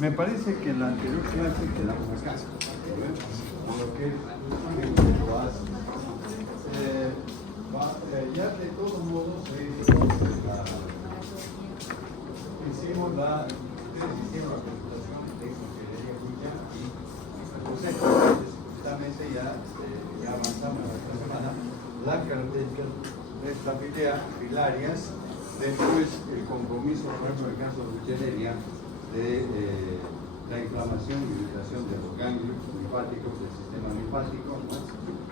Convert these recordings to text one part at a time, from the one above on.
Me parece que en la anterior clase quedamos acá. Por lo que lo hace. Ya de todos modos, hicimos la presentación de ingeniería química y José. Justamente ya avanzamos esta semana las características de estabilidad filarias, después el compromiso, por ejemplo, en el caso de ingeniería, de la inflamación y irritación de los ganglios linfáticos del sistema linfático, ¿no?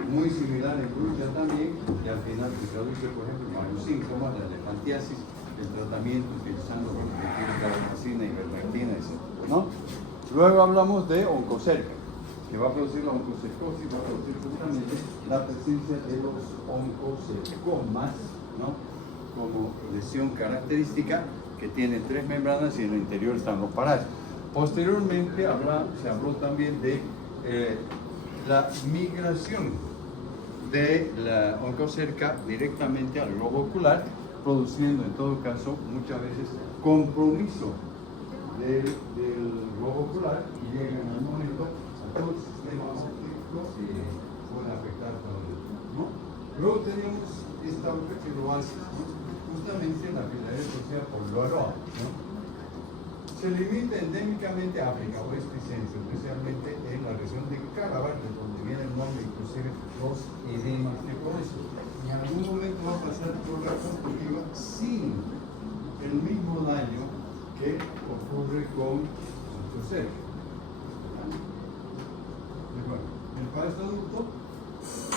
Muy similar en Brucha también, y al final se traduce, por ejemplo, con los síntomas de la elefantiasis, el tratamiento utilizando carbamazina, ivermectina, etc., ¿no? Luego hablamos de oncocerca, que va a producir la oncocercosis, va a producir justamente la presencia de los oncocercomas, ¿no? Como lesión característica, que tiene 3 membranas y en el interior están los parásitos. Posteriormente se habló también de la migración de la oncocerca directamente al globo ocular, produciendo en todo caso muchas veces compromiso del globo ocular y llega en el momento a todo el sistema óptico y puede afectar todo el mundo, ¿no? Luego tenemos esta otra que lo hace, ¿no? Justamente en la filaria social por Loireau, ¿no? Se limita endémicamente a África Oeste y Centro, especialmente en la región de Calabar, de donde viene el nombre, inclusive los edemas de corazón. Y en algún momento va a pasar por la conjuntiva sin el mismo daño que ocurre con el cerco. Bueno, el parásito adulto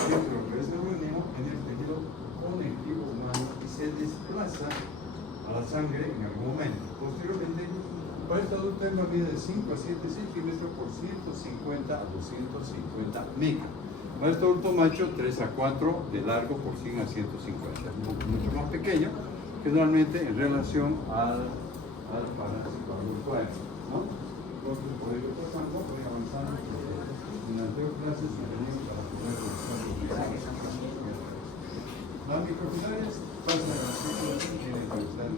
dentro de lo que es el organismo en el tejido conectivo humano y se desplaza a la sangre en algún momento. Posteriormente, el parásito adulto tiene una medida de 5 a 7 centímetros por 150 a 250 micros. El parásito adulto macho 3 a 4 de largo por 100 a 150. Es mucho más pequeño, generalmente en relación al parásito adulto, ¿no? Entonces, por ello, voy avanzando en las 2 clases y venimos para poder realizar los mensajes. Las microfilarias pasan a la circulación y tienen que estar.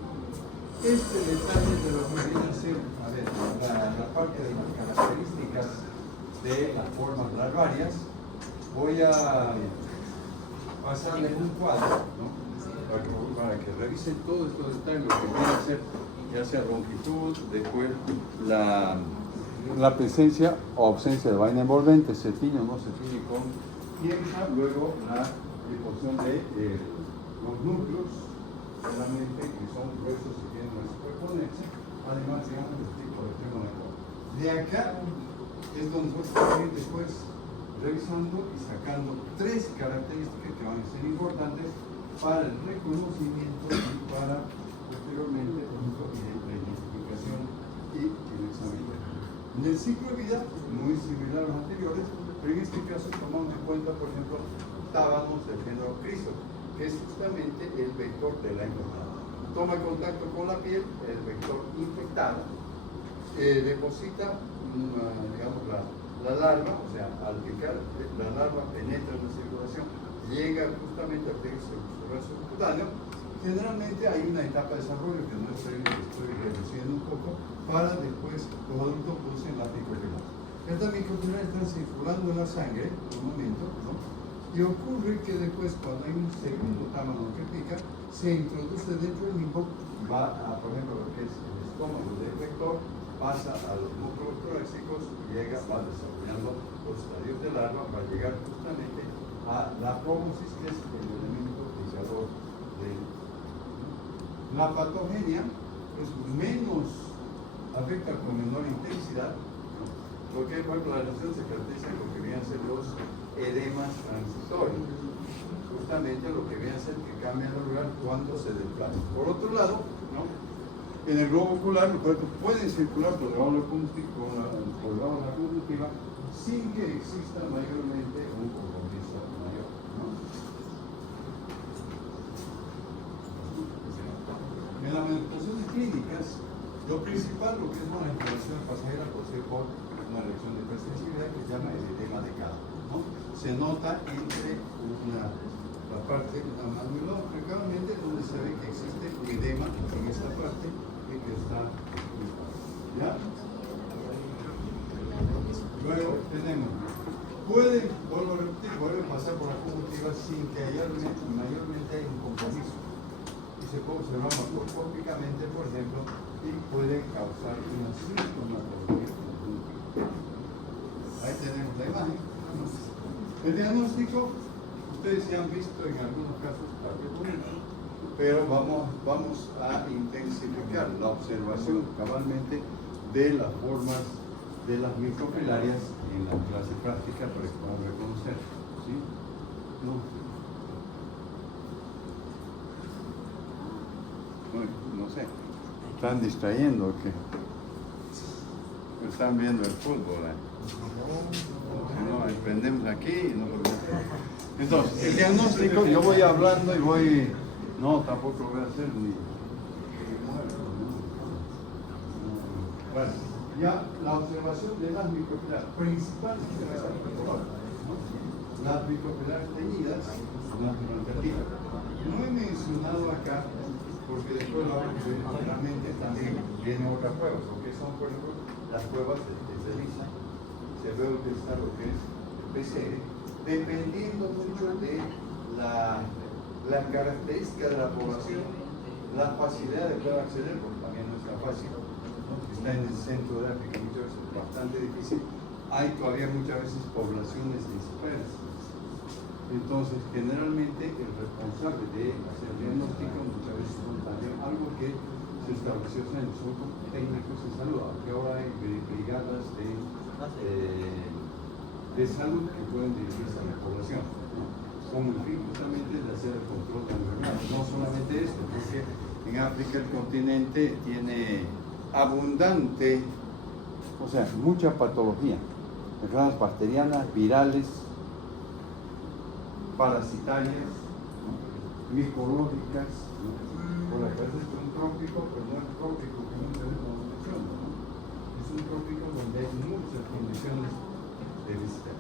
Este detalle de lo que viene a ser, a ver, la parte de las características de las formas larvarias, voy a pasarles un cuadro, ¿no? Para que revisen todos estos detalles, lo que viene a ser, ya sea longitud, después la presencia o ausencia de vaina envolvente, se tiñe o no se tiñe con piensa, luego la disposición de los núcleos, realmente que son gruesos y tienen una superponencia, además digamos del tipo de termoneco. De acá es donde nosotros vamos a ir después revisando y sacando 3 características que van a ser importantes para el reconocimiento y para posteriormente la identificación y el examen. En el ciclo de vida, muy similar a los anteriores, pero en este caso tomamos en cuenta, por ejemplo, tábanos del género Criso, que es justamente el vector de la enfermedad. Toma contacto con la piel, el vector infectado, deposita, digamos, la larva, o sea, al picar, la larva penetra en la circulación, llega justamente a pegarse el brazo cutáneo. Generalmente hay una etapa de desarrollo que no estoy reduciendo un poco, para después los adultos producen la microfilaria. Estas microfilarias están circulando en la sangre por un momento, ¿no? Y ocurre que después, cuando hay un segundo támano que pica, se introduce dentro del limbo, va a, por ejemplo, lo que es el estómago del vector, pasa a los músculos torácicos, llega, va desarrollando los estadios de larva, va a llegar justamente a la prómosis, que es el elemento iniciador del. La patogenia, pues menos afecta con menor intensidad, ¿no? Porque, por ejemplo, la relación se caracteriza con lo que vienen a ser los edemas transitorios, justamente lo que viene a ser que cambia de lugar cuando se desplaza. Por otro lado, ¿no? En el globo ocular los cuerpos pueden circular por debajo de la conjuntiva sin que exista mayormente un compromiso mayor, ¿no? En las manifestaciones clínicas, lo principal, lo que es una inflamación pasajera, por una reacción de hipersensibilidad que se llama el edema de Cava, ¿no? Se nota entre la parte manual, frecuentemente, donde se ve que existe edema en esta parte que está, ¿ya? sin que mayormente haya un compromiso. Y se puede observar macroscópicamente, por ejemplo, y puede causar una sintomatología. Ahí tenemos la imagen. El diagnóstico, ustedes ya han visto en algunos casos parte bonito, pero vamos a intensificar la observación cabalmente de las formas de las microfilarias en la clase práctica para que puedan reconocer. ¿Sí? No sé. ¿Están distrayendo o qué? Están viendo el fútbol. Si no, emprendemos aquí y no lo vemos. Entonces, el diagnóstico, yo voy hablando y voy. No, tampoco lo voy a hacer ni. Bueno, ya la observación de las microfilares, principalmente las microfilares teñidas, las fermentativas. No he mencionado acá, porque después lo hablo realmente también vienen otras pruebas, porque son, por ejemplo, las pruebas de ELISA. Se ve utilizar lo que es el PCR, dependiendo mucho de la característica de la población, la facilidad de poder acceder, porque también no es tan fácil, ¿no? Está en el centro de África, muchas veces es bastante difícil. Hay todavía muchas veces poblaciones dispersas. Entonces, generalmente el responsable de hacer el diagnóstico muchas veces son también algo que se estableció en los otros técnicos de salud, aunque ahora hay brigadas de salud que pueden dirigirse a la población, ¿no? Con el fin justamente de hacer el control de la enfermedad. No solamente esto, porque en África el continente tiene abundante, o sea, mucha patología, enfermedades bacterianas, virales, parasitarias, ¿no? Micológicas, ¿no? Por la clase es un trópico, pero no es trópico que muchas veces nos menciona, ¿no? Es un trópico donde hay muchas condiciones de visita.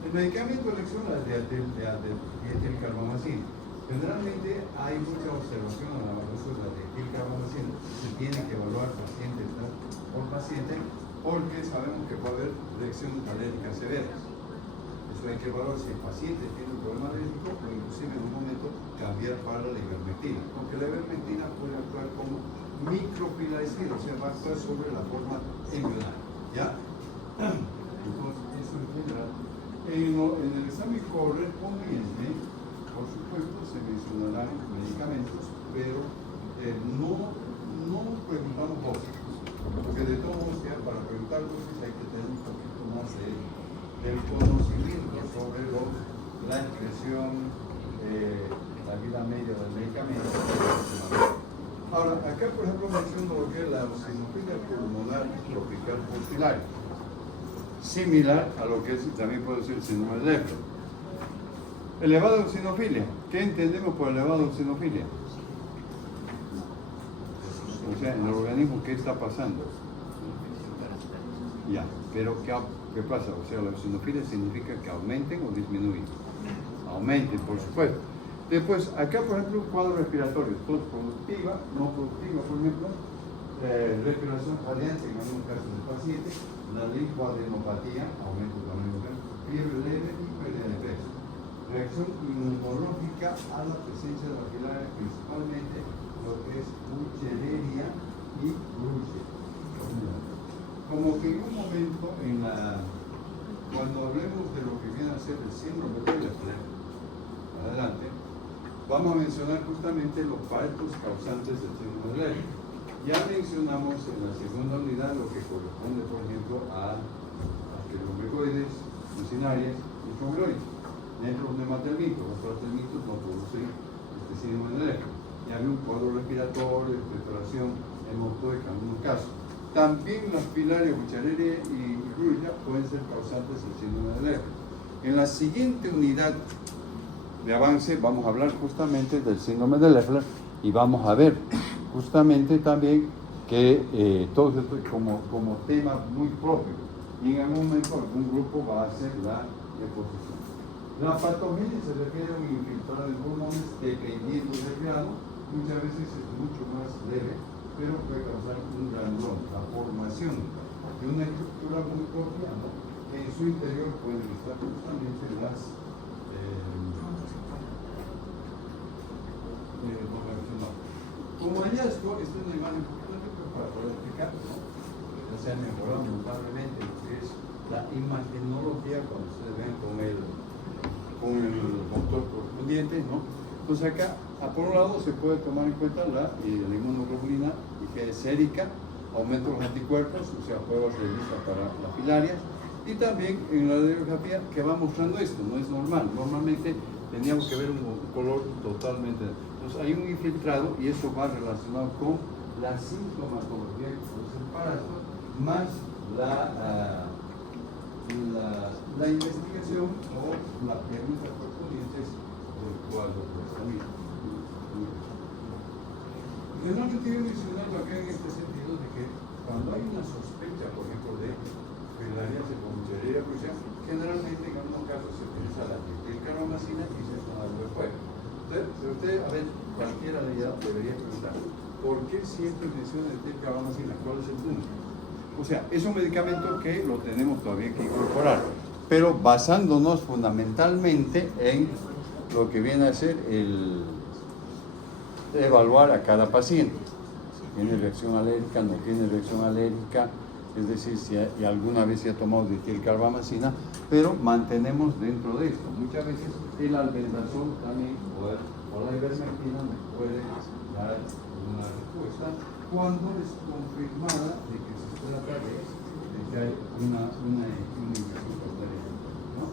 El medicamento de elección es de dietilcarbamazina. Generalmente hay mucha observación a la uso de la dietilcarbamazina. Se tiene que evaluar paciente por paciente porque sabemos que puede haber reacciones alérgicas severas. Eso hay que evaluar si el paciente tiene un problema alérgico o inclusive en un momento cambiar para la ivermectina. Porque la ivermectina puede actuar como microfilaricida, o sea, va a actuar sobre la forma embrionaria. ¿Ya? Entonces, eso en general. En el examen correspondiente, por supuesto, se mencionarán medicamentos, pero no preguntamos dosis, porque de todos modos, para preguntar dosis hay que tener un poquito más del conocimiento sobre la excreción, la vida media del medicamento. Ahora, acá por ejemplo menciono lo que es la eosinofilia pulmonar tropical pustilaria, similar a lo que también puede ser el síndrome de Leffler. Elevada eosinofilia. ¿Qué entendemos por elevada eosinofilia? O sea, en el organismo, ¿qué está pasando? Ya, pero ¿qué pasa? O sea, la eosinofilia significa que aumenten o disminuyen. Aumenten, por supuesto. Después, acá por ejemplo, un cuadro respiratorio, tos productiva, no productiva, por ejemplo, respiración radiante en algunos casos del paciente, la linfoadenopatía, aumento también local, fiebre leve y pérdida de peso. Reacción inmunológica a la presencia de bacterias, principalmente lo que es Buchereria y Brucella. Como que en un momento, cuando hablemos de lo que viene a ser el síndrome de Leffler, adelante, vamos a mencionar justamente los factores causantes del síndrome de Leffler. Ya mencionamos en la segunda unidad lo que corresponde, por ejemplo, a asqueromicoides, mucinarias y congroides. Dentro de los nematelmitos, los platelmitos no producen este síndrome de Leffler. Ya hay un cuadro respiratorio, de preparación hemotoica en algunos casos. También las filarias, Buchereria y Brucella pueden ser causantes del síndrome de Leffler. En la siguiente unidad de avance vamos a hablar justamente del síndrome de Leffler y vamos a ver justamente también que todo esto como tema muy propio y en algún momento algún grupo va a hacer la exposición. La patogenia se refiere a un infiltrado de pulmones dependiendo del grado, muchas veces es mucho más leve, pero puede causar un granulón, la formación de una estructura muy propia, ¿no? Que en su interior pueden estar justamente las convencional. Como hallazgo, esta es una imagen para poder explicar, ¿no? Ya se ha mejorado notablemente lo que es la imagenología cuando ustedes ven con el motor correspondiente, ¿no? Entonces acá, por un lado, se puede tomar en cuenta la inmunoglobulina sérica, aumento de los anticuerpos, o sea, pruebas de vista para la filaria, y también en la radiografía que va mostrando esto, no es normal. Normalmente teníamos que ver un color totalmente. Entonces hay un infiltrado y eso va relacionado con la sintomatología que produce el parásito, más la investigación o la pregunta correspondiente del cuadro de salud. Finalmente quiero mencionarlo acá en este sentido de que cuando hay una sospecha, por ejemplo, de filariasis con muchería crucial, generalmente en algunos casos se utiliza la metilcarbamazina y se toma algo de fuego. Entonces, usted, a ver, cualquiera de ellas debería preguntar, ¿por qué siempre menciona el metilcarbamazina? ¿Cuál es el punto? O sea, es un medicamento que lo tenemos todavía que incorporar, pero basándonos fundamentalmente en lo que viene a ser evaluar a cada paciente. ¿Tiene reacción alérgica? ¿No tiene reacción alérgica? Es decir, si alguna vez se ha tomado metilcarbamazina, pero mantenemos dentro de esto. Muchas veces el albendazol también o la ivermectina me puede dar una respuesta cuando es confirmada de que se trata de que hay una infección bacteriana, ¿no?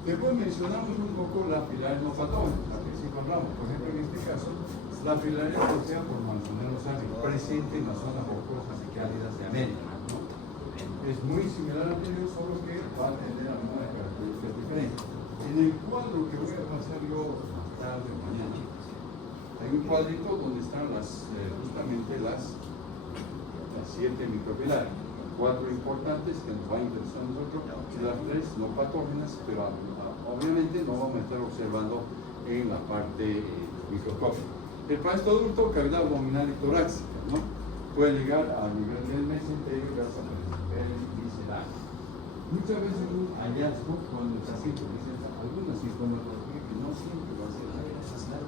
Después mencionamos un poco la filaria no patógena, la que sí hablamos. Por ejemplo, en este caso, la filaria procede por mantenerlos presente en las zonas rocosas y cálidas de América, ¿no? Es muy similar al anterior, solo que va a tener algunas características diferentes. En el cuadro que voy a pasar yo tarde o mañana, hay un cuadrito donde están justamente las 7 microfilares. 4 importantes que nos van a interesar a nosotros, y las 3 no patógenas, pero obviamente no vamos a estar observando en la parte microscópica. El parásito adulto, cavidad abdominal y torácica, ¿no? Puede llegar a nivel del mesenterio gracias al visceral. Muchas veces un hallazgo con el paciente dice alguna sintomatología que no siempre va a ser la necesidad.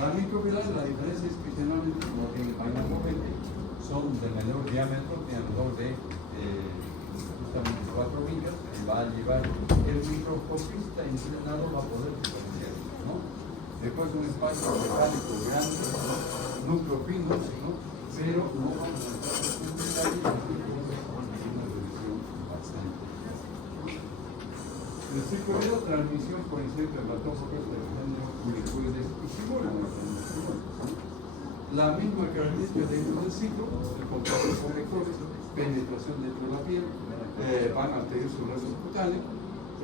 La microfilar, la diferencia es que generalmente no tienen vaina potente, son de menor diámetro, tienen alrededor de justamente 4 micras, y va a llevar el microscopista entrenado va a poder diferenciar, ¿no? Después un espacio cefálico grande, núcleo fino, ¿no? Pero no vamos a estar en detalle, una revisión bastante. El circulado transmisión por insectos hematófagos del género Culicoides y simulacros. La misma característica dentro del ciclo, el contacto con vectores, penetración dentro de la piel, van a tener sus restos cutáneos,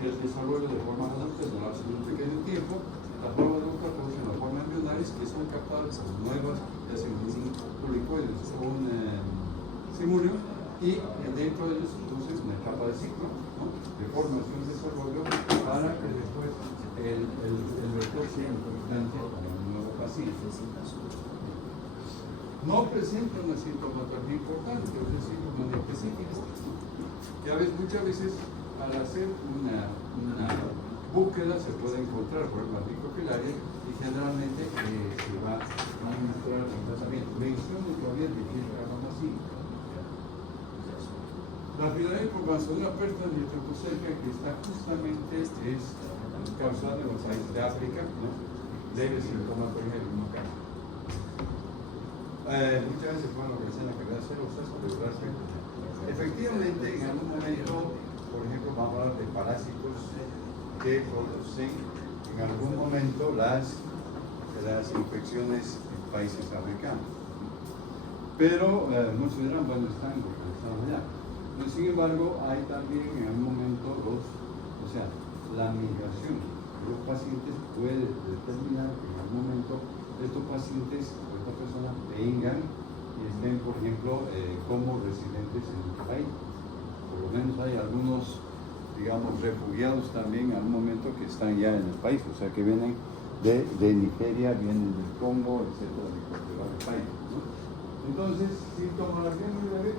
el desarrollo de formas adultas en un pequeño tiempo, las formas adultas producen las formas embrionarias que son captadas por nuevas, ya sea un culicoides o un simulio, y dentro de ellos entonces una etapa de ciclo, ¿no? De formación y desarrollo para que después el vector sea importante para un nuevo paciente. No presenta una sintomatología importante, es decir, no específica. Ya ves, muchas veces al hacer una búsqueda se puede encontrar por la microfilaria y generalmente se va a mostrar el tratamiento. Menciono todavía de que así. La filaria por vasodera aperta de Teococerca, que está justamente causada en los países de África, ¿no? Leve sintomatología en algunos casos. Muchas veces se pueden localizar en la cavidad serosa, efectivamente, en algún momento, por ejemplo, vamos a hablar de parásitos que producen en algún momento las infecciones en países africanos. Pero muchos dirán, bueno, están localizados allá. Pero, sin embargo, hay también en algún momento la migración de los pacientes puede determinar que en algún momento estos pacientes o estas personas vengan y estén, por ejemplo, como residentes en el país. Por lo menos hay algunos, digamos, refugiados también en algún momento que están ya en el país, o sea, que vienen de Nigeria, vienen del Congo, etcétera, de varios países, ¿no? Entonces, sintomatología muy leve,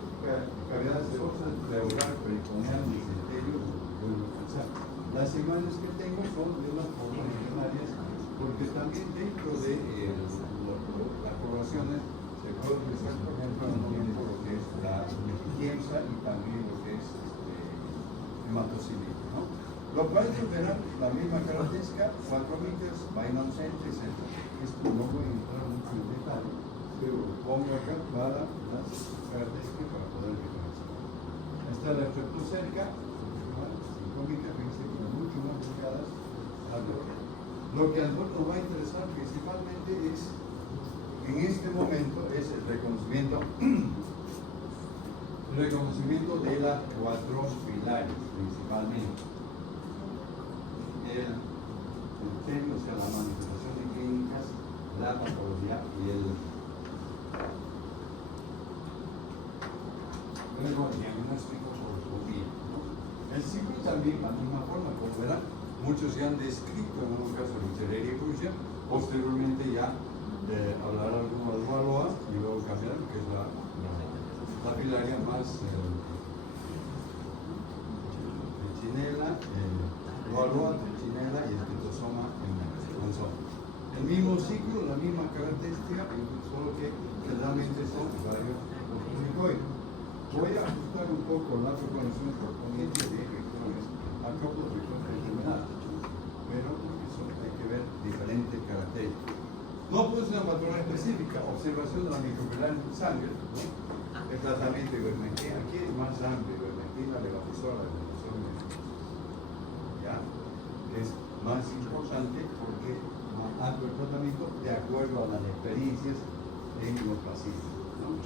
cavidad serosa, pleural, peritoneal, mesenterio, las imágenes que tengo son de unas formas embrionarias porque también dentro de las poblaciones se puede utilizar, por ejemplo, lo que es la piensa y también lo que es hematocilina, ¿no? Los cuales verán la misma característica, 4 metros, vaina ausente, etc. Esto no voy a entrar mucho en detalle, pero lo pongo acá para las características para poder diferenciar. Esta es la electrocerca, 5 metros, fíjense que son mucho más delgadas al de otro. Lo que a nosotros nos va a interesar principalmente es, en este momento, es el reconocimiento de las 4 pilares, principalmente. El tema, o sea, la manifestación de clínicas, la patología y el diagnóstico correspondiente, ¿no? El ciclo también, la misma forma, como verán, muchos ya han descrito en un caso de Cereria y Crucia, posteriormente ya hablará alguno de Valoa y luego cambiar, que es la pilaria más Chinela, Valoa, Chinela y el Pitosoma en Monzón. El mismo ciclo, la misma característica, solo que generalmente son varios comunicoides. Voy a ajustar un poco la proporción correspondiente de vectores a todos los vectores determinados, pero eso hay que ver diferentes características. No puede ser una patología específica, observación de la micropilar en sangre, ¿no? El tratamiento de ivermectina, aquí es más amplio, ivermectina, levatisol, ¿ya? Que es más importante porque más amplio el tratamiento de acuerdo a las experiencias en los pacientes, ¿no?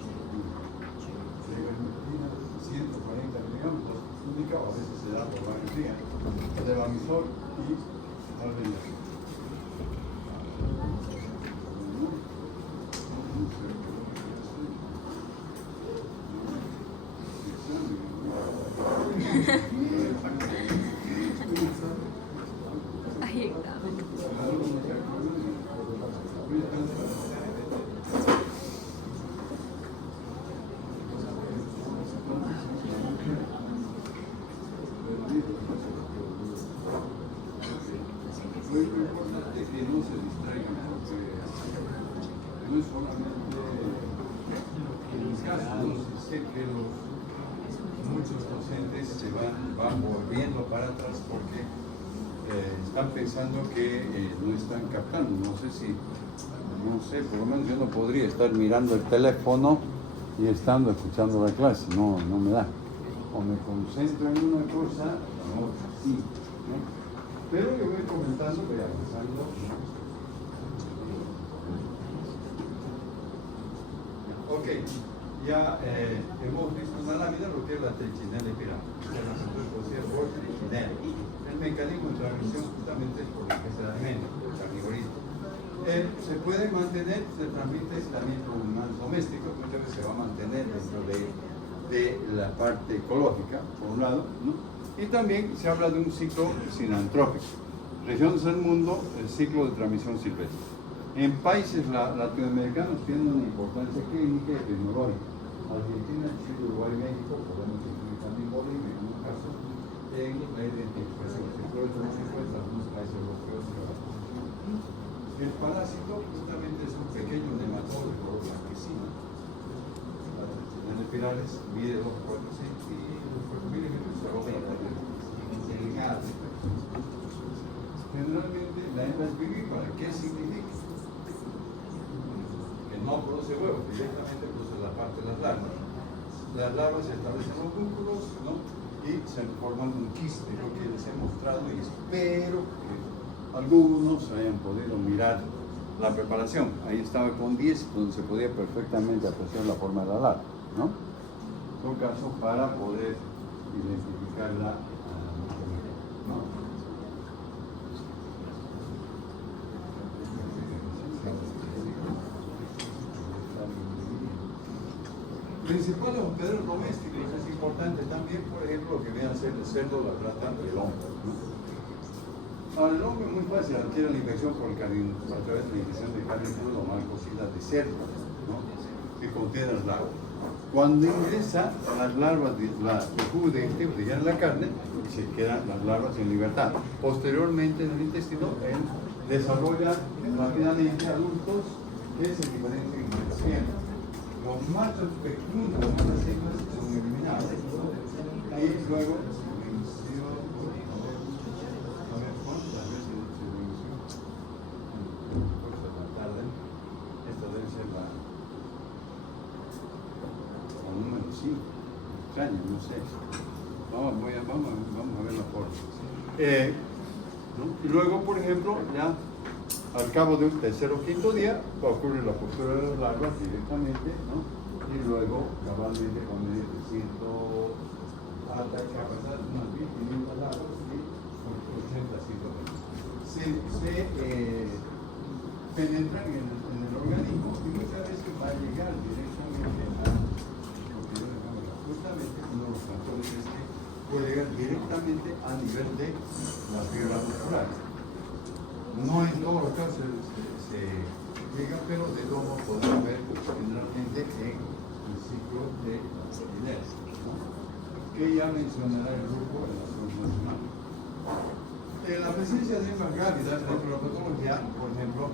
De ivermectina, 140 miligramos, única, o a veces se da por varios días, levamisol y albendazol. Ahí está. Lo importante es que no se distraigan, porque no es solamente en casos, sé que muchos docentes se van volviendo para atrás porque están pensando que no están captando. No sé, por lo menos yo no podría estar mirando el teléfono y estando escuchando la clase, no me da. O me concentro en una cosa, o otra, sí, ¿no? Pero yo voy comentando, voy avanzando. Ok, ya hemos visto en la lámina lo que es la trichinela epiral. El mecanismo de transmisión justamente es por el que se alimenta, el carnivorismo. Se puede mantener, se transmite también por más doméstico, muchas veces se va a mantener dentro de la parte ecológica, por un lado, ¿no? Y también se habla de un ciclo sinantrópico. Regiones del mundo, el ciclo de transmisión silvestre. En países latinoamericanos tienen una importancia clínica y epidemiológica. Argentina, Chile, Uruguay, México, podemos incluir también Bolivia en un caso, en la identificación del ciclo de transmisión de algunos países europeos. El parásito justamente es un pequeño nematodo de color blanquecino. Las espirales mide 2,4 milímetros, generalmente la hembra es vivípara. ¿Qué significa? Que no produce huevos, directamente produce la parte de las larvas. Las larvas se establecen en los núcleos, ¿no? Y se forman un quiste, lo que les he mostrado, y espero que algunos hayan podido mirar la preparación. Ahí estaba con 10, donde se podía perfectamente apreciar la forma de la larva, ¿no? En todo caso, para poder identificarla, ¿no? Principales hospederos domésticos, es importante también, por ejemplo, lo que viene a ser el cerdo, la rata y el hongo, ¿no? Ahora, el hongo es muy fácil, adquiere la infección por a través de la ingestión de carne cruda o mal cocida de cerdo, ¿no? Que contiene las larvas. Cuando ingresa las larvas, el jugo digestivo de la carne, se quedan las larvas en libertad. Posteriormente en el intestino, desarrollan rápidamente adultos que se diferencian en crecimiento. Los machos pequeños, las hembras, son eliminados. Y luego, no sé. Vamos a ver la forma. ¿No? Y luego, por ejemplo, ya al cabo de un tercer o quinto día va a ocurrir la postura de las larvas directamente, ¿no? Y luego, cabalmente, con medio de 100 hasta que va a pasar unas 1500 larvas y 80 se penetran en el organismo y muchas veces va a llegar directamente a justamente uno de los factores es que puede llegar directamente a nivel de la fibra muscular. No en todos los casos se llega, pero de todo podemos ver generalmente en el ciclo de Inés, ¿no? Que ya mencionará el grupo en la nacional. La presencia de hembras grávidas dentro de la patología, por ejemplo,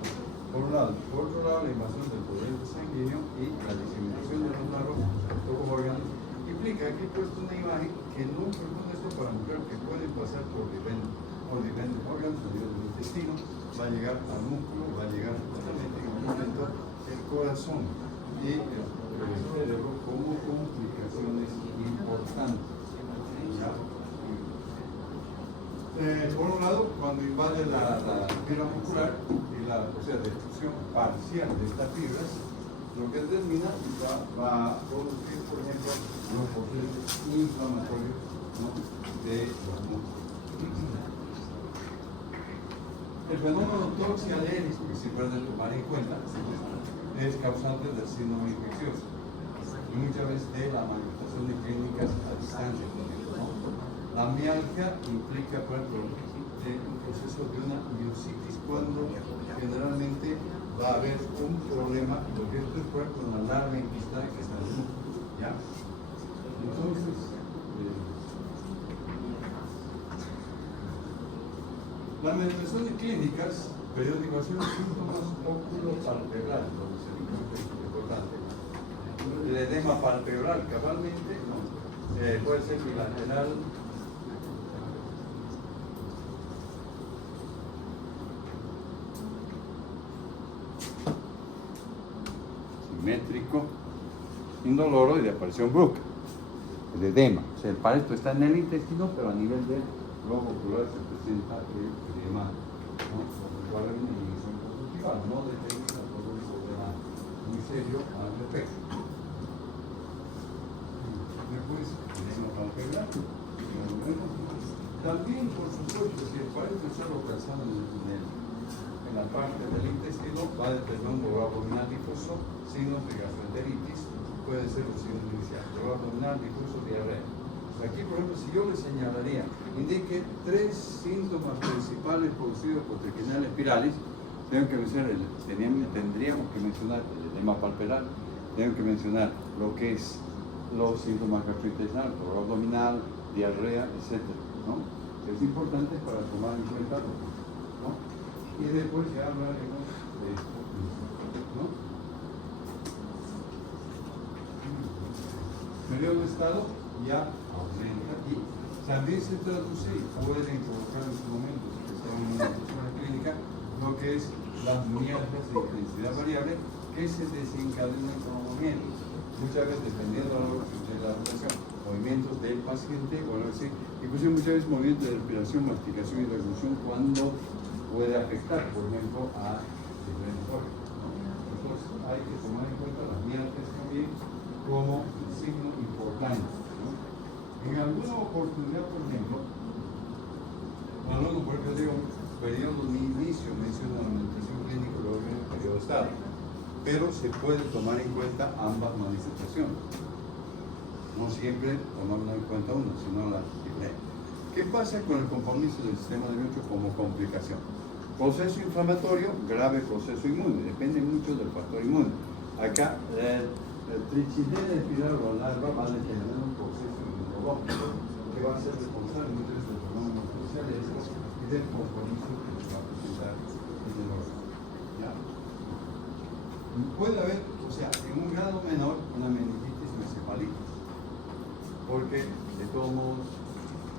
por otro lado, la invasión del poder sanguíneo y la diseminación de los larvos pocos órganos implica que he puesto una imagen que no propone esto para mostrar que pueden pasar por diferentes órganos a nivel del intestino, va a llegar al músculo, va a llegar justamente en un momento el corazón y el cerebro como complicaciones importantes. ¿Ya? Por un lado, cuando invade la fibra muscular, o sea, destrucción parcial de estas fibras, lo que determina va a producir, por ejemplo, los procesos inflamatorios, ¿no?, de los músculos. El fenómeno toxialérgico que se puede tomar en cuenta es causante del síndrome infeccioso y muchas veces de la manifestación de clínicas a distancia, ¿no? La mialgia implica, por ejemplo, un proceso de una miositis cuando generalmente va a haber un problema, porque esto es por ejemplo una larva inquistada que está en el músculo, ¿ya? Entonces, las manifestaciones clínicas, periodización de síntomas oculopalpebrales, lo que se encuentra importante. El edema palpebral, cabalmente, puede ser bilateral, simétrico, indoloro y de aparición brusca. El edema, o sea, el paresto está en el intestino, pero a nivel del globo ocular se presenta el edema, ¿no? Probablemente una infección conjuntiva, no detecta todo un problema muy serio al respecto. Después, edema palpebral. También, por supuesto, si el paresto está localizado en la parte del intestino, va a determinar un dolor abdominal difuso, signos de gastroenteritis, puede ser un signo inicial, dolor abdominal difuso, diarrea. Aquí, por ejemplo, si yo le señalaría, indique 3 síntomas principales producidos por triquinales espirales, tendríamos que mencionar el edema palpebral, tengo que mencionar lo que es los síntomas gastrointestinales, dolor abdominal, diarrea, etc., ¿no? Es importante para tomar en cuenta, ¿no? Y después ya hablaremos de esto, ¿no? Periodo de estado ya aumenta y también se traduce y puede provocar en su momento, si está en una persona clínica, lo que es las mialgias de intensidad variable que se desencadenan con movimientos. Muchas veces, dependiendo de la relación, movimientos del paciente, o algo así, incluso muchas veces movimientos de respiración, masticación y deglución cuando puede afectar, por ejemplo, a diferentes órganos, ¿no? Entonces hay que tomar en cuenta las mialgias también como un signo importante, ¿no? En alguna oportunidad, por ejemplo, periodo de inicio menciona la alimentación clínica, luego viene el periodo de estado, pero se puede tomar en cuenta ambas manifestaciones. No siempre tomamos en cuenta una, sino la diferente. ¿Qué pasa con el compromiso del sistema nervioso como complicación? Proceso inflamatorio, grave proceso inmune, depende mucho del factor inmune. Acá, el trichinella espiral o larva va a detener un proceso inmunológico que va a ser responsable muchas veces de fenómenos cruciales y del compromiso que nos va a presentar en ¿ya? Puede haber, o sea, en un grado menor, una meningitis mesencefalitis, porque de todos modos,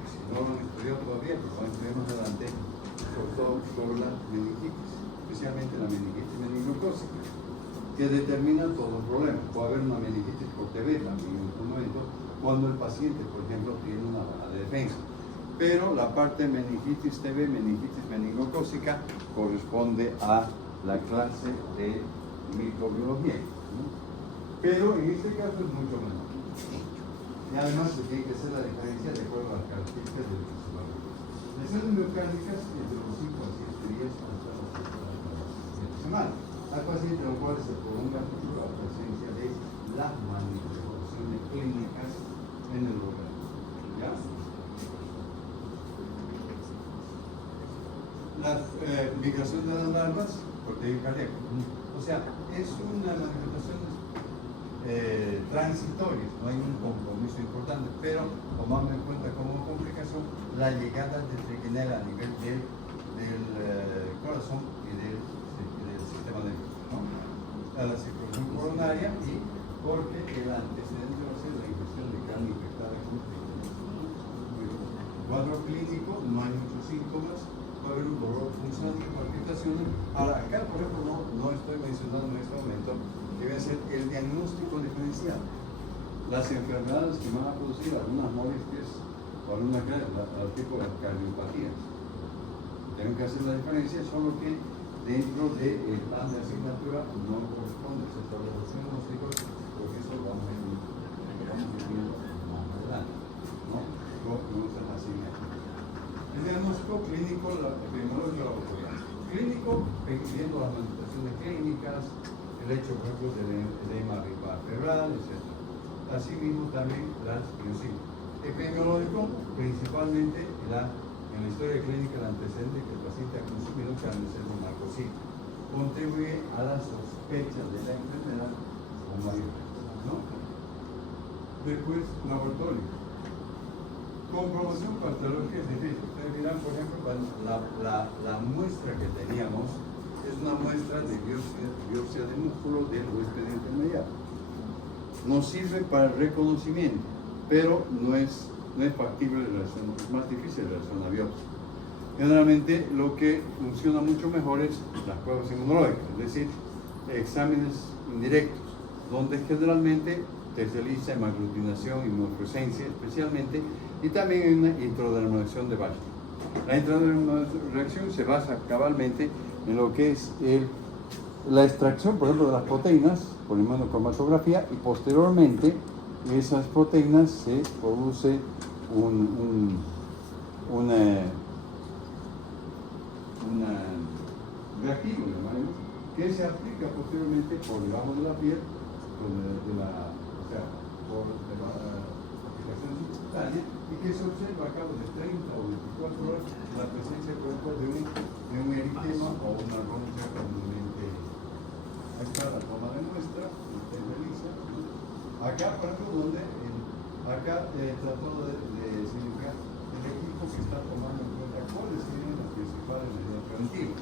si no lo han estudiado todavía, pero lo van a estudiar más adelante, sobre todo sobre la meningitis, especialmente la meningitis meningocócica, que determina todo el problema. Puede haber una meningitis por TB también en un momento, cuando el paciente, por ejemplo, tiene una baja de defensa. Pero la parte meningitis TB, meningitis meningocócica, corresponde a la clase de microbiología, ¿no? Pero en este caso es mucho menor. Y además se tiene que hacer la diferencia de acuerdo a las características del usuario. Las células miocárdicas entre los 5 a 7 días hasta las 7 semanas. Al paciente lo cual se prolonga la presencia de las manifestaciones clínicas en el organismo. ¿Ya? La migración de las larvas por tejido cardíaco. O sea, es una manifestación transitoria, no hay un compromiso importante, pero tomando en cuenta como complicación la llegada de triquinela a nivel del corazón y del sistema nervioso, ¿no? A la circulación coronaria, y porque el antecedente va a ser la infección de carne infectada con triquinela. Cuadro clínico, no hay muchos síntomas, va a haber un dolor funcional y palpitaciones. Ahora, acá por ejemplo no estoy mencionando en este momento que debe ser el diagnóstico diferencial. Las enfermedades que van a producir algunas molestias o algunas tipo de cardiopatías. Tienen que hacer la diferencia, solo que dentro del plan de asignatura no corresponde a esa diagnóstico, porque eso lo vamos a ir viendo más adelante, ¿no? No se asigna. El diagnóstico clínico, epidemiológico, laboratorial. Clínico, viendo las manifestaciones clínicas, el hecho, por ejemplo, del edema febral, etc. Asimismo, también las biopsias. Epidemiológico, principalmente en la historia clínica, el antecedente que el paciente ha consumido carne de cerdo marcosito contribuye a la sospecha de la enfermedad con mayor, ¿no? Después, laboratorio. Comprobación patológica es difícil. Ustedes dirán, por ejemplo, la muestra que teníamos es una muestra de biopsia de músculo del huésped intermediario. Nos sirve para el reconocimiento, pero no es factible en relación, es más difícil en relación a biopsia. Generalmente lo que funciona mucho mejor es las pruebas inmunológicas, es decir, exámenes indirectos, donde generalmente se realiza hemaglutinación, inmunofluorescencia especialmente, y también hay una intradermoreacción de Bachelor. La intradermoreacción se basa cabalmente en lo que es la extracción, por ejemplo, de las proteínas por inmunocromatografía, y posteriormente esas proteínas se produce un reactivo, que se aplica posteriormente por debajo de la piel, por aplicación subcutánea, y que se observa a cabo de 30 o 24 horas la presencia, por ejemplo, de un eritema o una roncha comúnmente. Ahí está la toma de muestra, usted realiza. Acá, por ejemplo, trató de significar el equipo que está tomando en cuenta cuáles serían las principales medidas preventivas.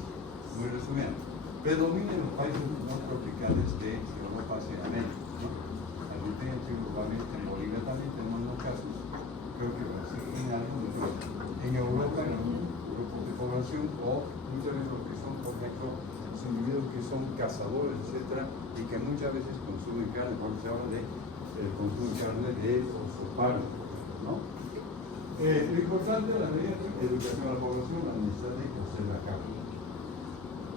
Muy resumiendo, predomina en los países no tropicales de Europa y América, ¿no? Argentina, principalmente en Bolivia también tenemos unos casos, creo que Brasil en algunos, en Europa en algunos grupos de población, o muchas veces los que son, por ejemplo, los individuos que son cazadores, etcétera, y que muchas veces consumen carne, porque se habla de consumo de carne de oso pardo, ¿no? Lo importante de la medida es educación a la población, la necesidad de conocer la carne.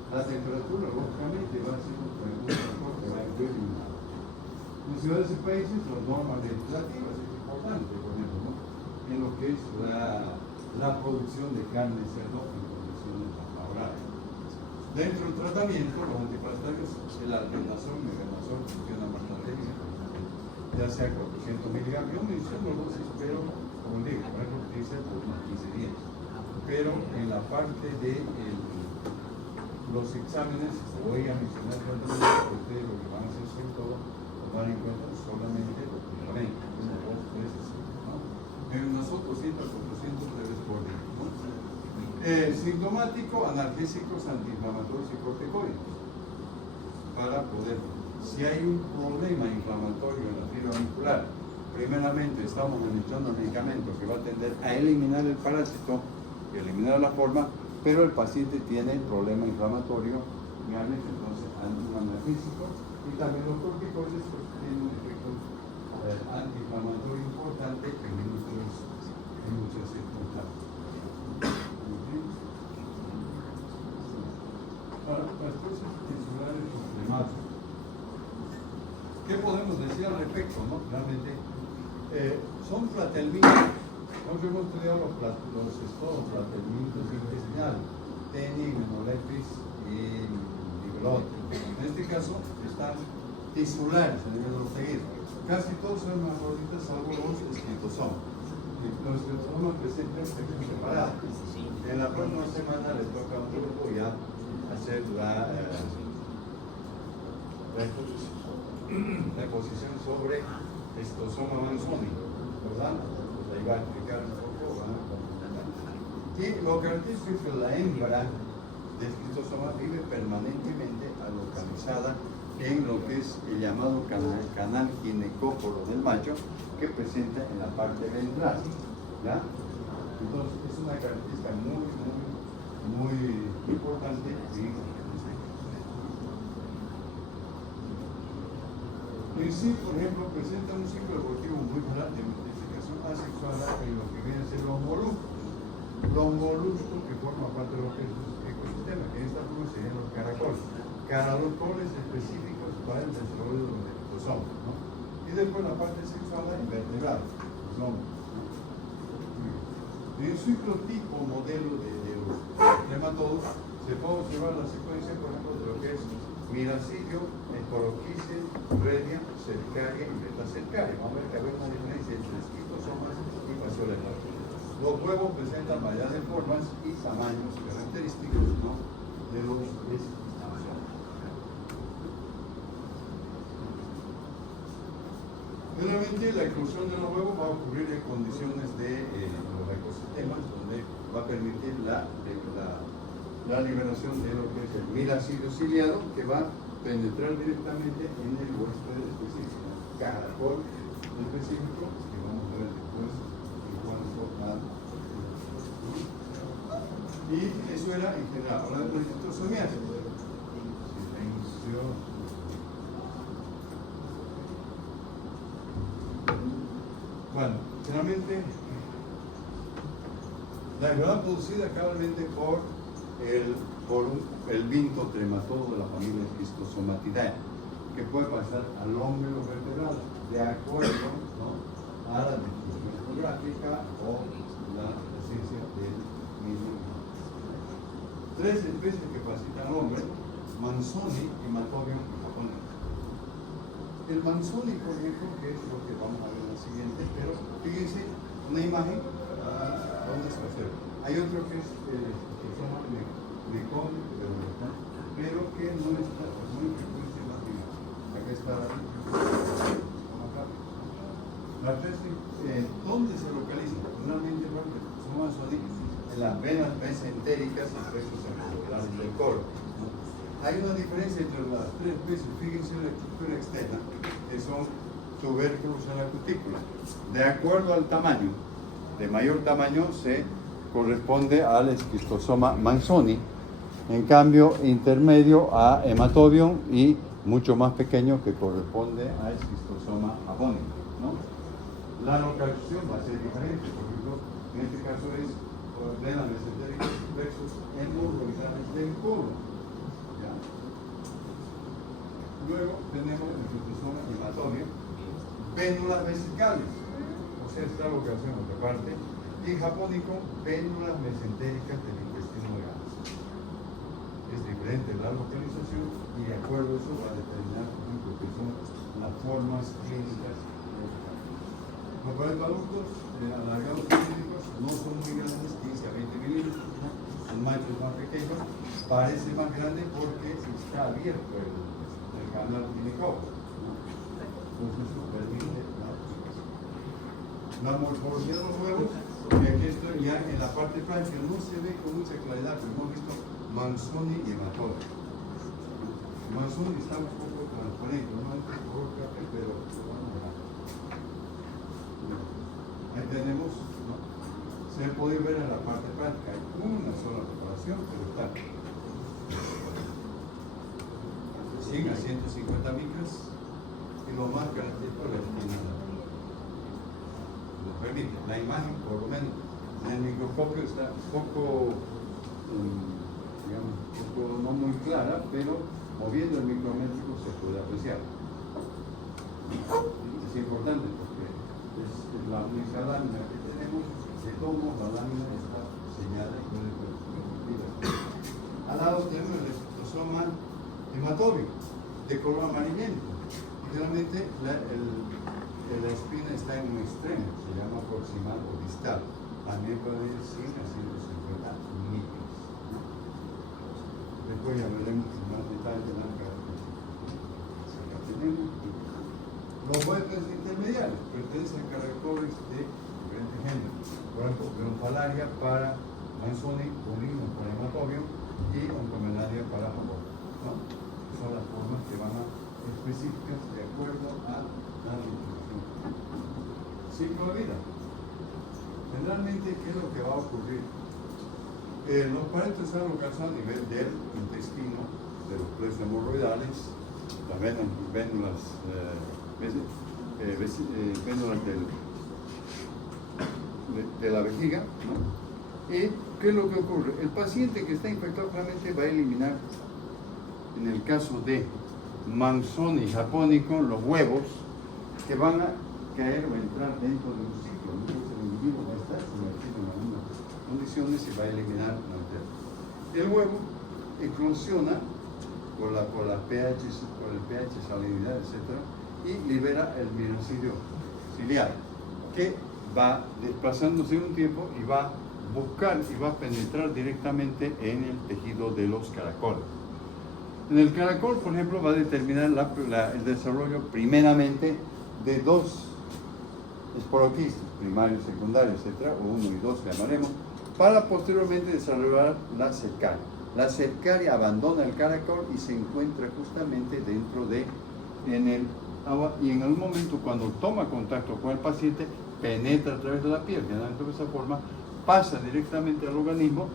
La temperatura, lógicamente, va a ser un factor que va a influir en ciudades y países, las normas legislativas es importante, por ejemplo, ¿no? En lo que es la producción de carne de cerdo en condiciones favorables. Dentro del tratamiento, los antiparasitarios, el albendazol, megamazol, funciona bastante bien, ya sea 400 miligramos. Yo menciono dosis, pero, como digo, por ejemplo, utiliza por unos 15 días. Pero en la parte de los exámenes, voy a mencionar porque ustedes lo que van a hacer sobre todo, tomar en cuenta solamente los medicamentos, 1, 2, 3, ¿no? En nosotros 100 a 400 veces por día, ¿no? Sintomático, analgésicos, antiinflamatorios y corticoides. para poder, si hay un problema inflamatorio en la fibra muscular, primeramente estamos administrando medicamentos que va a tender a eliminar el parásito y eliminar la forma, pero el paciente tiene problema inflamatorio grave, entonces antiinflamatorio y también los corticoides pues, tienen un efecto antiinflamatorio importante en muchas circunstancias. Ahora, las cosas tisulares problemáticas. ¿Qué podemos decir al respecto? ¿No? Realmente son fratelmitos. Nosotros hemos estudiado los estados fratelmitos intestinales, tenis, hemolepis y glote. En este caso están tisulares a nivel de los tejidos. Casi todos son hermafroditas salvo los esclitosomas. Los esclitosomas presentan sexo separado. En la próxima semana les toca a un grupo ya hacer la exposición sobre esclitosoma manzoni, ¿verdad? Pues ahí va a explicar un poco, ¿verdad? Y lo característico es que la hembra de esclitosoma vive permanentemente localizada en lo que es el llamado canal ginecóforo del macho, que presenta en la parte ventral, ¿ya? Entonces es una característica muy importante. En sí, por ejemplo, presenta un ciclo evolutivo muy grande de multiplicación asexual en lo que viene a ser los moluscos. Los moluscos que forman parte de lo que es el ecosistema, que en esta forma serían los caracoles. Caracoles específicos para el desarrollo de los esclitosomas, ¿no? Y después la parte sexual invertebrada, los hombres, ¿no? En el ciclo tipo modelo de los nematodos se puede observar la secuencia, por ejemplo, de lo que es Miracillo, Esporoquise, Redia, Cercaria y Betacercaria. Vamos a ver que hay una diferencia entre esclitosomas y fasciolas. Los huevos presentan variedad de formas y tamaños característicos, ¿no?, de los esclitosomas. Generalmente la eclosión de los huevos va a ocurrir en condiciones de los ecosistemas donde va a permitir la liberación de lo que es el miracidio ciliado, que va a penetrar directamente en el huésped específico, caracol específico, que vamos a ver después en cuanto a... Y eso era en general. Ahora de los esclitosomiasis. Bueno, generalmente la enfermedad producida cabalmente por el vinto trematodo de la familia Schistosomatidae, que puede pasar al hómero vertebral de acuerdo, ¿no?, a la distribución geográfica o la presencia del mismo. Tres especies que parasitan al hombre: Manzoni, Hematobium y Japonia. El Manzoni, por ejemplo, que es lo que vamos a ver en la siguiente, pero fíjense, una imagen, ¿dónde se observa? Hay otro que es el esclitosoma Mecón, pero que no está muy frecuente en la vida. Acá está la tres, ¿dónde se localiza? Normalmente son Manzoni en las venas mesentéricas y restos articulares del coro. Hay una diferencia entre las tres especies. Fíjense en la estructura externa, que son tubérculos en la cutícula. De acuerdo al tamaño, de mayor tamaño se corresponde al esclitosoma manzoni, en cambio intermedio a Hematobium y mucho más pequeño que corresponde a esclitosoma javónico, ¿no? La localización va a ser diferente. Por ejemplo, en este caso es venas mesentéricas versus hemorroidales del colon. Luego tenemos el esclitosoma Hematobium, vénulas vesicales, o sea, esta localización en otra parte, y japónico, vénulas mesentéricas del intestino delgado. Es diferente la localización y de acuerdo a eso va a determinar lo que son las formas clínicas. Los adultos alargados clínicos no son muy grandes, 15 a 20 milímetros, ¿no? Son machos más pequeños, parece más grande porque está abierto el canal ginecóforo, ¿no? Entonces eso permite la morfología de los huevos, que aquí estoy ya en la parte práctica, no se ve con mucha claridad, pero hemos visto Manzoni y Hematobium. Manzoni está un poco transparente, no es un color café, pero vamos a ver. Ahí tenemos, ¿no? Se puede ver en la parte práctica, hay una sola preparación, pero está 100 a 150 micras y lo más característico es la espina. Lo permite, la imagen por lo menos en el microscopio está un poco, digamos, un poco no muy clara, pero moviendo el micrométrico se puede apreciar. Es importante porque es la única lámina que tenemos, se toma, la lámina está sellada y puede ser convertida. Al lado tenemos el espectrosoma hematóbico de color amarillento. Generalmente la espina está en un extremo, se llama proximal o distal. También puede ir 100 a 150 micras. Después ya veremos en más detalle la característica. Acá tenemos los huevos intermediarios, pertenecen a caracoles de diferentes géneros. Por ejemplo, Bronfalaria para Manzoni, Polino para Hematobium y Oncomenaria para Japón. ¿No? Son las formas que van a específicas de acuerdo a la distribución. Ciclo de vida. Generalmente, ¿qué es lo que va a ocurrir? Los paréntesis están localizados a nivel del intestino, de los plexos hemorroidales, las vénulas, vénulas de la vejiga, ¿no? ¿Y qué es lo que ocurre? El paciente que está infectado realmente va a eliminar, en el caso de Manzoni japónico, los huevos que van a caer o entrar dentro de un ciclo. Entonces el individuo va a estar sumergido en algunas condiciones y va a eliminar la entera. El huevo eclosiona por el pH, salinidad, etc. y libera el mioncidio ciliar, que va desplazándose un tiempo y va a buscar y va a penetrar directamente en el tejido de los caracoles. En el caracol, por ejemplo, va a determinar el desarrollo primeramente de dos esporoquistos, primarios, secundarios, etc., o 1 y 2 llamaremos, para posteriormente desarrollar la cercaria. La cercaria abandona el caracol y se encuentra justamente dentro en el agua, y en algún momento cuando toma contacto con el paciente penetra a través de la piel, generalmente de esa forma pasa directamente al organismo,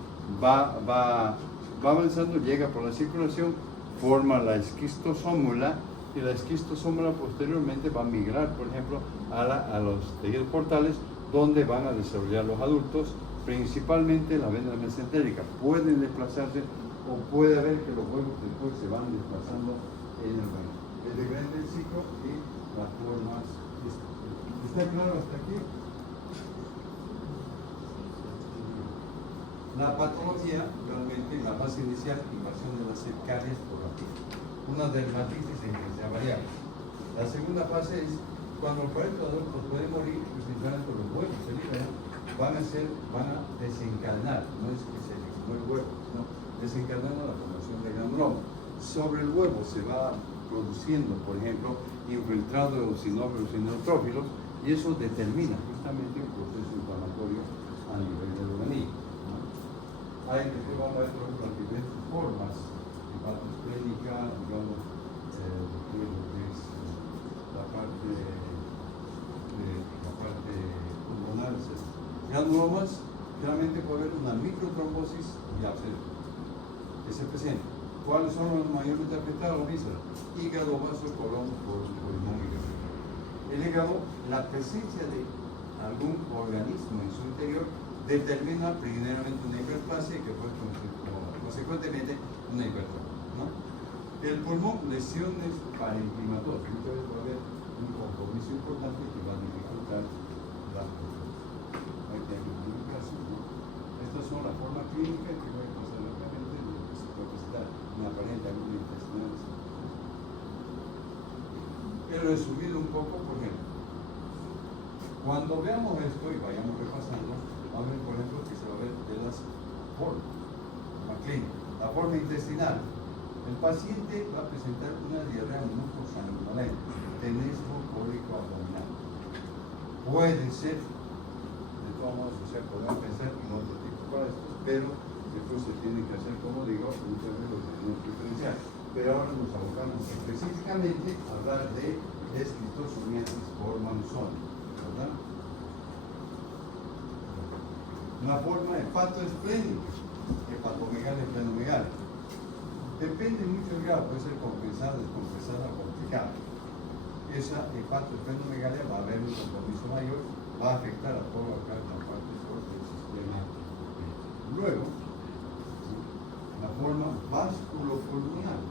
va avanzando, llega por la circulación, forma la esquistosómula, y la esquistosómula posteriormente va a migrar, por ejemplo, a los tejidos portales, donde van a desarrollar los adultos, principalmente la vénula mesentérica. Pueden desplazarse o puede haber que los huevos después se van desplazando en el baño. Es diferente el ciclo y las formas. ¿Está claro hasta aquí? La patología, realmente, la fase inicial, invasión de las cercarias por la piel. Una dermatitis de intensidad variable. La segunda fase es cuando el parénquima adulto puede morir, principalmente los huevos se liberan, van a desencadenar, no es que se eliminó el huevo, sino desencadenando la formación de granuloma. Sobre el huevo se va produciendo, por ejemplo, infiltrado de eosinófilos y neutrófilos, y eso determina justamente un proceso inflamatorio a nivel del organismo. Hay que vamos a ver, por ejemplo, las diferentes formas de hepatoesplénica, digamos, lo que es la parte pulmonar, etc. Granulomas, realmente puede haber una microtrombosis y absceso que se presenta. ¿Cuáles son los mayormente afectados? Hígado, vaso, colon, pulmón y hígado. El hígado, la presencia de algún organismo en su interior determina primeramente una hiperplasia y que puede consecuentemente una hipertrofia, ¿no? El pulmón, lesiones parenquimatoras. Muchas veces puede haber un compromiso importante que va a dificultar la Ahí tenemos un caso, ¿no? Estas son las formas clínicas que voy a pasar rápidamente de lo que se puede presentar una aparente alguna intestinal. He resumido un poco, por ejemplo. Cuando veamos esto y vayamos repasando, va a ver, por ejemplo, que se va a ver de las formas, la forma intestinal. El paciente va a presentar una diarrea mucosanguinolenta, tenesmo cólico abdominal. Puede ser, de todos modos, o sea, podemos pensar en otro tipo para esto, pero después se tiene que hacer, como digo, muchas veces lo tenemos que diferenciar. pero ahora nos abocamos específicamente a hablar de esquistosomiasis por Monzón, ¿verdad? Una forma hepatoesplénica, hepatomegalia, esplenomegalia. Depende mucho del grado, puede ser compensada, descompensada, complicada. Esa hepatoesplenomegalia va a haber un compromiso mayor, va a afectar a toda la parte del sistema. Luego, la forma vasculopulmonar.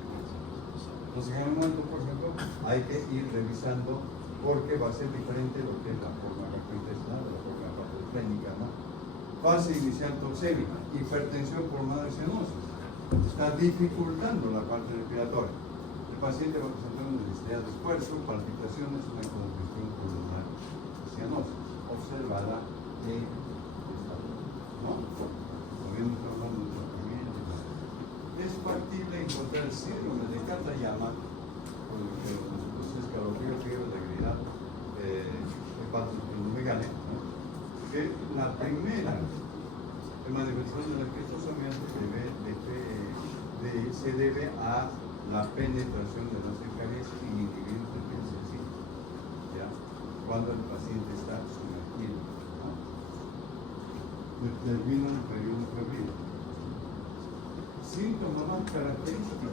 Entonces, en un momento, por ejemplo, hay que ir revisando porque va a ser diferente lo que es la forma gastrointestinal de la forma hepatoesplénica, ¿no? Fase inicial toxémica, hipertensión pulmonar cianosis. Está dificultando la parte respiratoria. El paciente va a presentar una necesidad de esfuerzo, palpitaciones, una congestión pulmonar cianosis, observada en esta, ¿no? También está hablando de tratamiento. Es factible encontrar el síndrome de Katayama, con lo que nosotros es escalofrío, fiebre, debilidad, hepatoesplenomegalia, ¿no? Que la primera manifestación de la esquistosomiasis se debe a la penetración de las fecales inhibiendo el PCC, ¿ya? Cuando el paciente está sumergido, ¿no? Determina un periodo febril. Síntomas más característicos.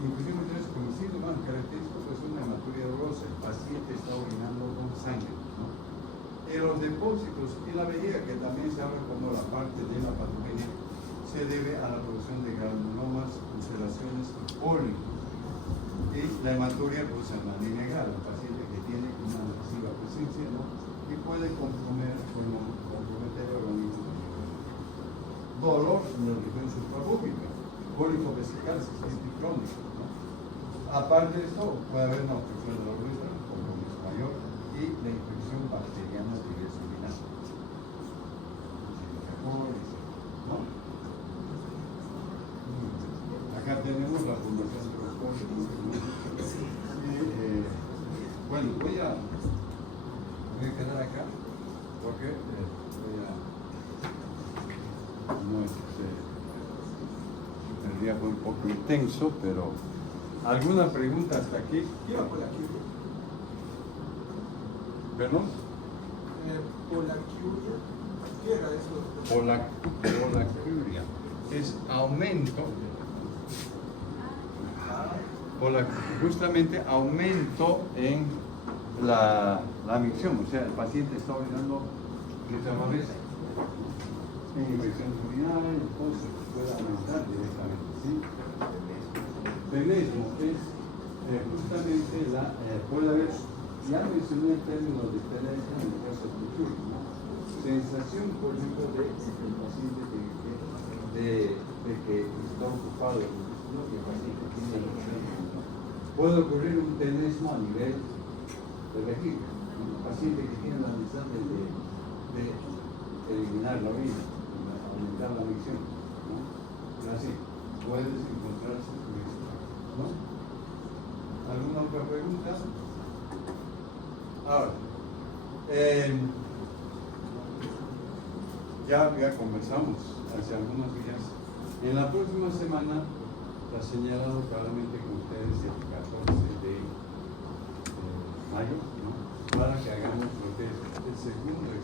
Inclusive entonces, como síntomas característicos es una hematuria dolorosa, el paciente está orinando con sangre, ¿no? En los depósitos y la vejiga, que también se habla como la parte de la patogenia, se debe a la producción de granulomas, ulceraciones y pólipos. Y la hematuria produce la anemia grave, el paciente que tiene una excesiva presencia, ¿no? Y puede comprometer el organismo. Dolor en la región suprapúbica, cólico vesical sistémico crónico, ¿no? Aparte de esto, puede haber una obstrucción de la uretra, un compromiso mayor, y la infección bacteriana de vía seminal. ¿No? Acá tenemos la formación de los cólicos. Bueno, voy a quedar acá porque el día fue un poco intenso, pero ¿alguna pregunta hasta aquí? ¿Qué va por aquí? ¿Perdón? Polacuria. ¿Qué era eso? Polacuria es aumento, justamente aumento en la micción, o sea, el paciente está orinando muchas veces en infección urinaria, entonces puede aumentar directamente, ¿sí? Tenesmo es justamente puede haber, ya mencioné el término de tenesmo en el caso de Churro, ¿no? Sensación, por ejemplo, de que el paciente de que está ocupado, ¿no? Que el paciente tiene puede ocurrir un tenesmo a nivel de vejiga, un paciente que tiene la necesidad de eliminar la orina, aumentar la micción, ¿no? Así, puedes encontrarse con esto, ¿no? ¿Alguna otra pregunta? Ahora, ya conversamos hace algunos días. En la próxima semana está señalado claramente con ustedes el 14 de mayo, ¿no? Para que hagamos lo que es el segundo